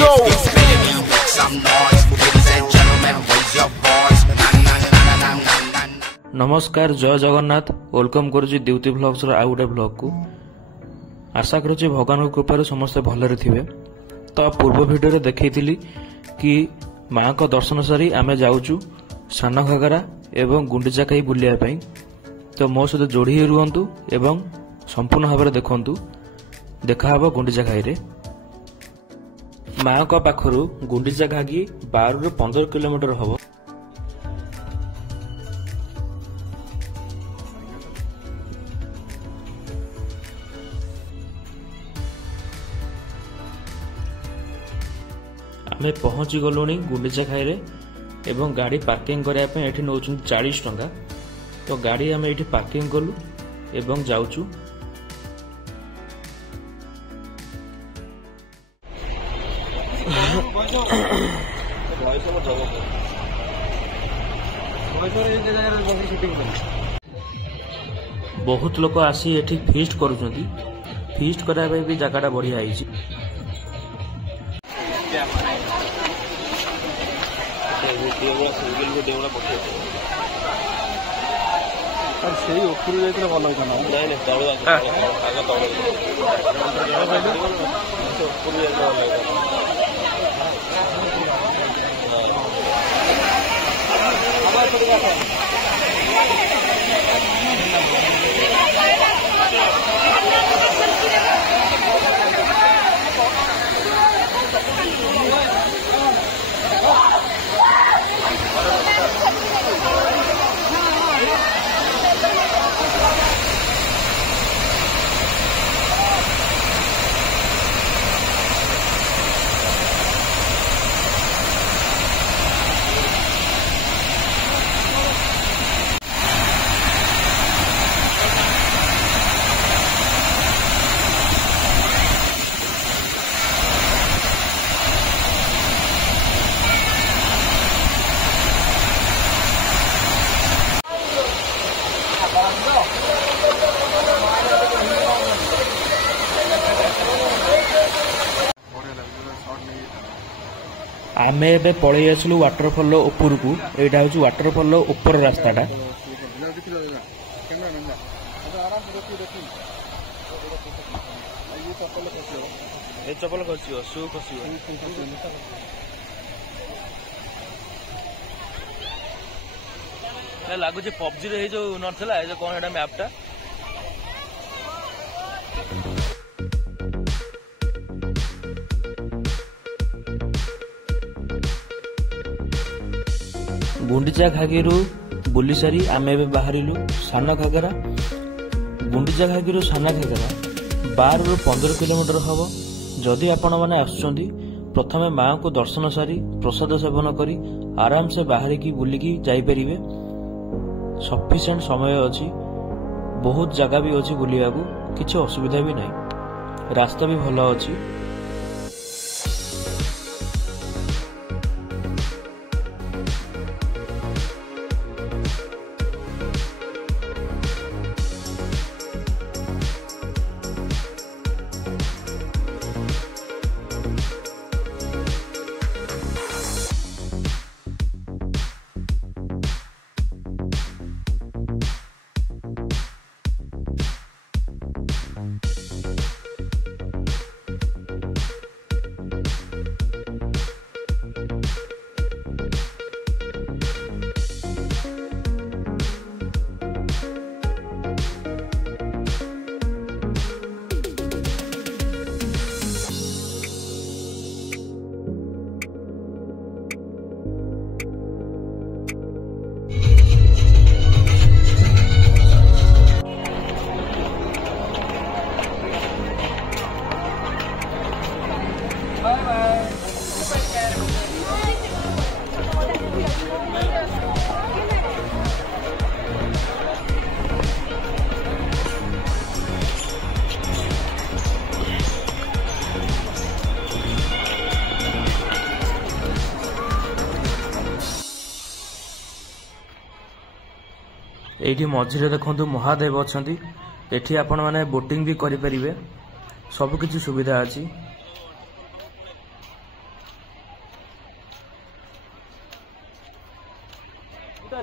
go. Make some noise, ladies and gentlemen, raise your voice. नमस्कार जय Jagannath welcome करुच्ची द्युति blogs आउ गोटे ब्लॉग को आशा करुच्ची भगवान कृपा समस्ते भलरे थिबे। तो पूर्व वीडियो रे देखैथिली कि माँ को दर्शन सारी आमे जाउचु सान घागरा एवं गुंडीचा खाई बुलिया पई। तो मो सहित जोड़ी रुहंतु एवं संपूर्ण भाव में देखंतु देखा हबो गुंडीचा खाई रे। माँ को पाखरु गुंडीचा घागी 12 ରୁ 15 किलोमीटर हबो। आमे पहुंची गलुनी गुंडीचा खाई रे एवं गाड़ी पार्किंग करने पे एठी नौचुं 40 टंका। तो गाड़ी आमे एठी पार्किंग कलु एवं जाउचु। बहुत लोक आसी एठी फीस्ट करूछंती। फीस्ट करा भी जगह बढ़िया आईची। ସେଇ ଉପରୁ ଯାଇଥିଲେ ଭଲ ହେଇଥାନ୍ତା। ନାଇଁ ନାଇଁ ତଳୁ ଆଗ ତଳୁ ଉପରୁ ଯାଇଥିଲେ ଭଲ ହେଇଥାନ୍ତା। आमे एबे पळै आसलु वाटरफॉल ऊपर को। एटा होची वाटरफॉल ऊपर रास्ताटा। चपल खसियो शू खसियो लागुच पबजी रे जो नथला ए जो कोन एटा मैपटा गुंडीचा घागी बुली सारी आमे बाहरिलु सान घागरा। गुंडीचा घागी सान घागरा 12 ରୁ 15 किलोमीटर हम। जदि आपण मैंने आसुचंदी प्रथमे माँ को दर्शन सारी प्रसाद सेवन करी आराम से बाहर की बुलिकी जाइपरिवे। सफिशिएंट समय अच्छी, बहुत जगह भी अच्छी बुलिया को, किसी असुविधा भी नहीं, रास्ता भी भल अच्छी। एठी मझिरे देखंतु महादेव अछंती। एठी आपण माने बोटिंग भी करि परिबे, सब किछि सुविधा अछि। ବାଘୁଟା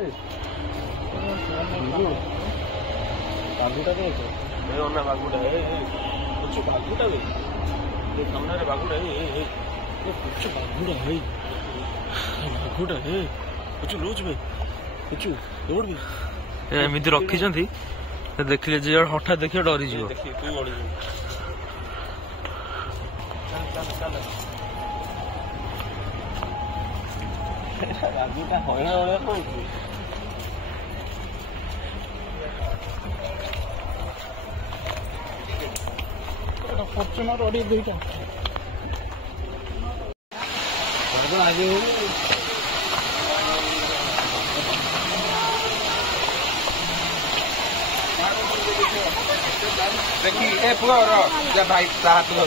ଦେଖ ଅନା ବାଘୁଟା ବୁଝୁ ବାଘୁଟା ବେ ସାମ୍ନାରେ ବାଘୁଟା ବୁଝୁ ବାଘୁଟା ବାଘୁଟା ବୁଝୁ ଲୁଚ ବେ ବୁଝୁ ଦୌଡ଼ ବେ ଏମିତି ରଖିଛନ୍ତି ଦେଖିଲେ ଯେ ହଠାତ୍ ଦେଖିବ ଡରିଯିବ। ଦେଖି ତୁ ଡରିଯିବୁ ବାଘୁଟା ହଇଣା ଭଳିଆ କହୁଛୁ ଫର୍ଚୁନର ଅଡି ଦୁଇଟା ଆଗେ देखी ए पुआ रो जा भाई साथ लो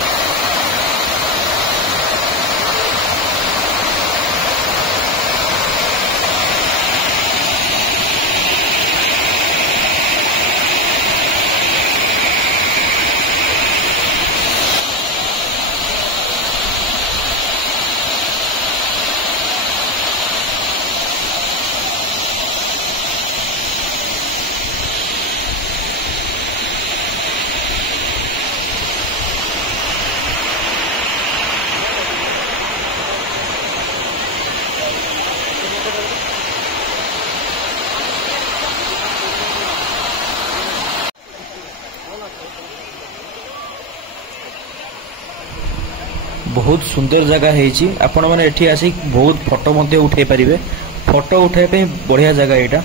बहुत सुंदर जगह है आपण मैंने एठी आसी बहुत फोटो मध्य उठे पारिबे। फोटो उठाइबा पे बढ़िया जगह एटा।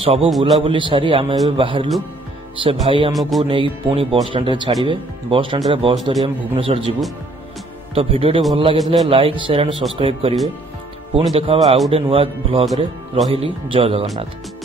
सबु बुलाबुली सारी आम ए बाहरलु। से भाई आमको नहीं पुणी बस स्टैंड रे छाड़िबे। बस स्टैंड रे बस धरी हम भुवनेश्वर जीवु। तो वीडियो भल लगे लाइक शेयर एंड सब्सक्राइब करेंगे। पुणी देखा आउ गोटे नुआ व्लॉग रे। रहिली जय जगन्नाथ।